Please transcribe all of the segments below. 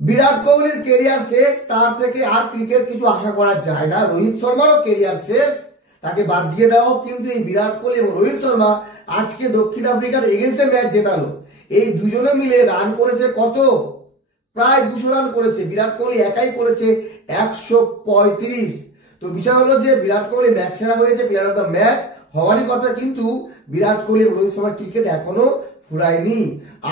বিরাট কোহলির কেরিয়ার শেষ, তার থেকে আর ক্রিকেট কিছু আশা করা যায় না। রোহিত শর্মারও কেরিয়ার শেষ, তাকে বাদ দিয়ে দেওয়া। কিন্তু এই বিরাট কোহলি এবং রোহিত শর্মা আজকে দক্ষিণ আফ্রিকার এগেনস্টে ম্যাচ জেতালো। এই দুজনে মিলে রান করেছে কত? প্রায় 200 রান করেছে। বিরাট কোহলি একাই করেছে 135। তো বিষয় হলো যে বিরাট কোহলি ম্যাচ সেরা হয়েছে, প্লেয়ার অফ দ্য ম্যাচ হওয়ারই কথা, কিন্তু বিরাট কোহলি এবং রোহিত শর্মার ক্রিকেট এখনো ফুরায়নি।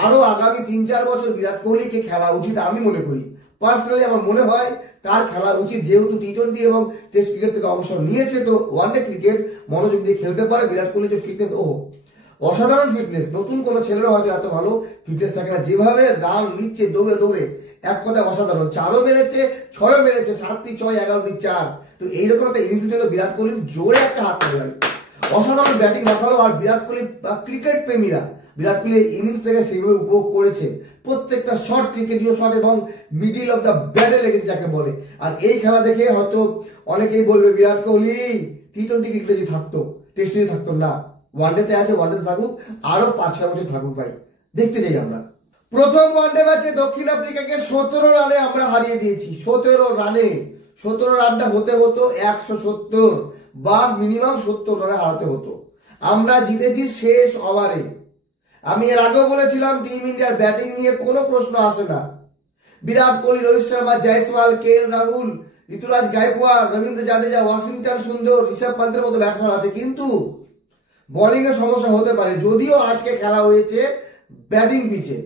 আরো আগামী 3-4 বছর বিরাট কোহলিকে খেলা উচিত আমি মনে করি। পার্সোনালি আমার মনে হয় তার খেলা উচিত, যেহেতু টি-20 এবং টেস্ট ক্রিকেট থেকে অবসর নিয়েছে, তো ওয়ানডে ক্রিকেট মনোযোগ দিয়ে খেলতে পারে। বিরাট কোহলি যে ফিটনেস, অসাধারণ ফিটনেস। নতুন কোনো ছেলেরা হয়তো এত ভালো ফিটনেস থাকে না। যেভাবে রান নিচ্ছে দৌড়ে দৌড়ে, এক কথায় অসাধারণ। 4ও মেরেছে, 6ও মেরেছে, 7টি 6, 11টি 4। তো এইরকম একটা ইনিংস জন্য বিরাট কোহলির জোরে একটা হাত পড়ে লাগে। অসাধারণ ব্যাটিং দেখালো। আর বিরাট কোহলি ক্রিকেট প্রেমীরা বিরাট কোহলির ইনিংসটাকে সেভাবে উপভোগ করেছে। প্রত্যেকটা শট ক্রিকেটীয় শট এবং মিডিল অফ দ্য ব্যাটে লেগেছে যাকে বলে। আর এই খেলা দেখে হয়তো অনেকেই বলবে বিরাট কোহলি টি-20 ক্রিকেটে যদি থাকতো, টেস্টে যদি থাকতো না, ওয়ানডেতে আছে, ওয়ানডেতে থাকুক, আরো 5-6 বছর থাকুক ভাই, দেখতে চাই আমরা। প্রথম ওয়ানডে ম্যাচে দক্ষিণ আফ্রিকাকে 17 রানে আমরা হারিয়ে দিয়েছি। 17 রানে, 17 রানটা হতে হতো 170 বা মিনিমাম 70 রানে হারাতে হতো। আমরা জিতেছি শেষ ওভারে। আমি এর আগেও বলেছিলাম টিম ইন্ডিয়ার ব্যাটিং নিয়ে কোনো প্রশ্ন আসে না। বিরাট কোহলি, রোহিত শর্মা, জয়সওয়াল, কেএল রাহুল, ঋতুরাজ গায়কোয়াড়, রবীন্দ্র জাদেজা, ওয়াশিংটন সুন্দর, ঋষভ পান্তের মতো ব্যাটসম্যান আছে, কিন্তু বোলিং এর সমস্যা হতে পারে। যদিও আজকে খেলা হয়েছে ব্যাটিং পিচে।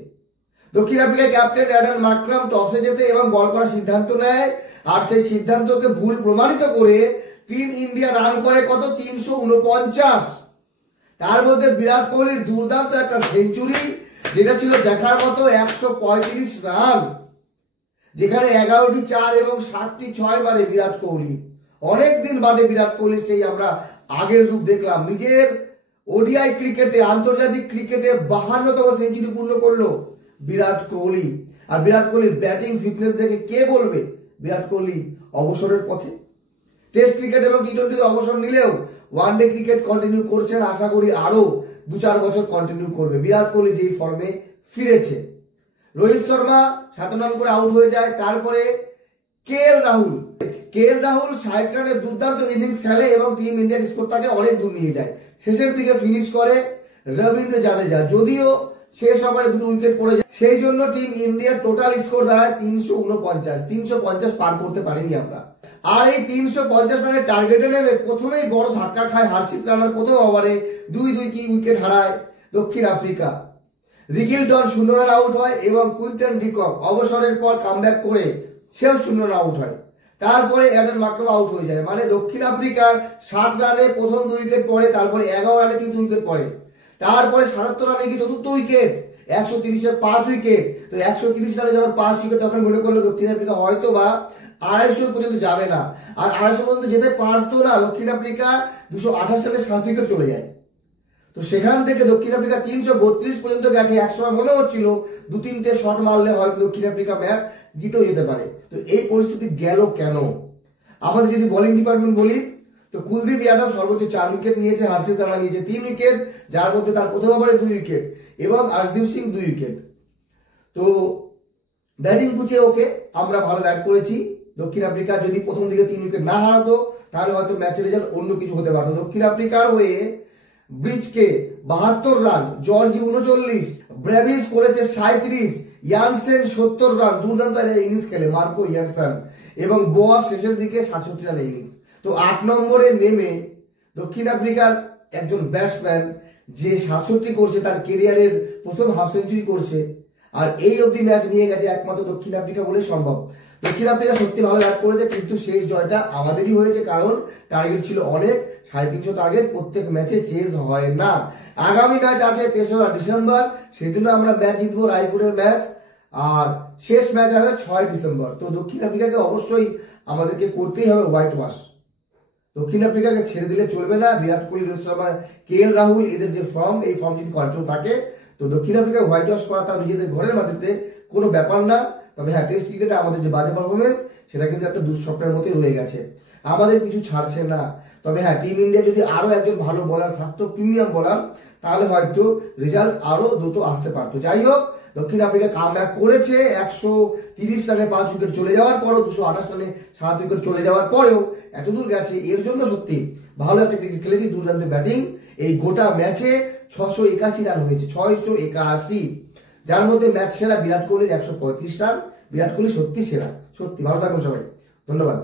দক্ষিণ আফ্রিকার ক্যাপ্টেন অ্যাডাম মাকরাম টসে জেতে এবং বল করার সিদ্ধান্ত নেয়। আর সেই সিদ্ধান্তকে ভুল প্রমাণিত করে টিম ইন্ডিয়া রান করে কত? 349। তার মধ্যে বিরাট কোহলির দুর্দান্ত একটা সেঞ্চুরি, যেটা ছিল দেখার মতো। 135 রান, যেখানে 11টি 4 এবং 7টি 6 মারে বিরাট কোহলি। অনেকদিন বাদে বিরাট কোহলি সেই আমরা আগের রূপ দেখলাম। নিজের ওডিআই ক্রিকেটে, আন্তর্জাতিক ক্রিকেটে 52তম সেঞ্চুরি পূর্ণ করলো বিরাট কোহলি। আর বিরাট কোহলির ব্যাটিং ফিটনেস দেখে কে বলবে বিরাট কোহলি অবসরের পথে? টেস্ট ক্রিকেট এবং টি-20 অবসর নিলেও ওয়ানডে ক্রিকেট কন্টিনিউ করছেন। আশা করি আরো 2-4 বছর কন্টিনিউ করবে। বিরাট কোহলি যেই ফর্মে ফিরেছে। রোহিত শর্মা 7 রান করে আউট হয়ে যায়। তারপরে কেএল রাহুল 60 রানের দুর্দান্ত ইনিংস খেলে এবং টিম ইন্ডিয়ার স্কোরটাকে অনেক দূর নিয়ে যায়। শেষের দিকে ফিনিশ করে রবীন্দ্র জাদেজা। যদিও শেষ ওভারে 2 উইকেট পড়ে যায়, সেই জন্য টিম ইন্ডিয়ার টোটাল স্কোর দাঁড়ায় 349। 350 পার করতে পারিনি আমরা। আর এই 350 রানের টার্গেটে নেমে প্রথমেই বড় ধাক্কা খায় হার্ষিত রানার। প্রথম ওভারে 2 কি উইকেট হারায় দক্ষিণ আফ্রিকা। রিগিলটন 0 রান আউট হয় এবং কুইন্টন ডিকক অবসরের পর কামব্যাক করে সেও 0 রান আউট হয়। তারপরে অ্যাডাম মাকরাম আউট হয়ে যায়। মানে দক্ষিণ আফ্রিকার 7 রানে প্রথম 2 উইকেট পড়ে, তারপরে 11 রানে 3 উইকেট পড়ে, তারপরে 77 রানে গিয়ে 4র্থ উইকেট, 130-এ 5 উইকেট। তো 130 রানে যখন 5 উইকেট, তখন মনে করলো দক্ষিণ আফ্রিকা হয়তো বা 250 পর্যন্ত যাবে না। আর 250 পর্যন্ত যেতে পারতো না। দক্ষিণ আফ্রিকা 228 রানে 7 উইকেট চলে যায়। তো সেখান থেকে দক্ষিণ আফ্রিকা 332 পর্যন্ত গেছে। একসময় মনে হচ্ছিল 2-3টে শট মারলে হয়তো দক্ষিণ আফ্রিকা ম্যাচ জিতেও যেতে পারে। তো এই পরিস্থিতি গেল কেন? আমাদের যদি বোলিং ডিপার্টমেন্ট বলি, তো কুলদীপ যাদব সর্বোচ্চ 4 উইকেট নিয়েছে, হর্ষিত রানা নিয়েছে 3 উইকেট, যার মধ্যে তার প্রথম ওভারে 2 উইকেট এবং আর্শদীপ সিং 2 উইকেট। তো ব্যাটিং পিচে ওকে আমরা ভালো ব্যাট করেছি। দক্ষিণ আফ্রিকা যদি প্রথম দিকে 3 উইকেট না হারাতো, তাহলে হয়তো ম্যাচের রেজাল্ট অন্য কিছু হতে পারতো। দক্ষিণ আফ্রিকার হয়ে ব্রিজকে 72 রান, জর্জি 39, ব্রেভিস করেছে 37, ইয়ানসেন 70 রান, দুর্দান্ত ইনিংস খেলে মার্কো ইয়ানসেন, এবং বোয়াস শেষের দিকে 67 রানের ইনিংস। তো 8 নম্বরে নেমে দক্ষিণ আফ্রিকার একজন ব্যাটসম্যান যে 67 করছে, তার কেরিয়ারের প্রথম হাফ সেঞ্চুরি করছে, আর এই অবধি ম্যাচ নিয়ে গেছে একমাত্র দক্ষিণ আফ্রিকা বলে সম্ভব। দক্ষিণ আফ্রিকা সত্যি ভালো ব্যাট করেছে, কিন্তু শেষ জয়টা আমাদেরই হয়েছে, কারণ টার্গেট ছিল অনেক। 350 টার্গেট প্রত্যেক ম্যাচে চেজ হয় না। আগামী ম্যাচ আছে 3রা ডিসেম্বর, সেই জন্য আমরা ম্যাচ জিতবো, রায়পুরের ম্যাচ। আর শেষ ম্যাচ হবে 6 ডিসেম্বর। তো দক্ষিণ আফ্রিকাকে অবশ্যই আমাদেরকে করতেই হবে হোয়াইট ওয়াশ। দক্ষিণ আফ্রিকাকে ছেড়ে দিলে চলবে না। বিরাট কোহলি, রোহিত শর্মা, কেএল রাহুল, এদের যে ফর্ম, এই ফর্ম যদি কন্ট্রোল থাকে, তো দক্ষিণ আফ্রিকাকে হোয়াইট ওয়াশ করা তার নিজেদের ঘরের মাটিতে কোনো ব্যাপার না। তবে হ্যাঁ, টেস্ট ক্রিকেটে আমাদের যে বাজে পারফরমেন্স, সেটা কিন্তু একটা দুঃস্বপ্নের মতোই রয়ে গেছে, আমাদের কিছু ছাড়ছে না। তবে হ্যাঁ, টিম ইন্ডিয়া যদি আরো একজন ভালো বোলার থাকতো, প্রিমিয়াম বোলার, তাহলে হয়তো রেজাল্ট আরো দ্রুত আসতে পারতো। যাই হোক, দক্ষিণ আফ্রিকা কামব্যাক করেছে 130 রানে 5 উইকেট চলে যাওয়ার পরেও, 228 রানে 7 উইকেট চলে যাওয়ার পরেও এতদূর গেছে। এর জন্য সত্যি ভালো একটা ক্রিকেট খেলেছে, দুর্দান্ত ব্যাটিং। এই গোটা ম্যাচে 681 রান হয়েছে, 681, যার মধ্যে ম্যাচ সেরা বিরাট কোহলির 135 রান। বিরাট কোহলি সত্যি সেরা, সত্যি। ভালো থাকুন সবাই, ধন্যবাদ।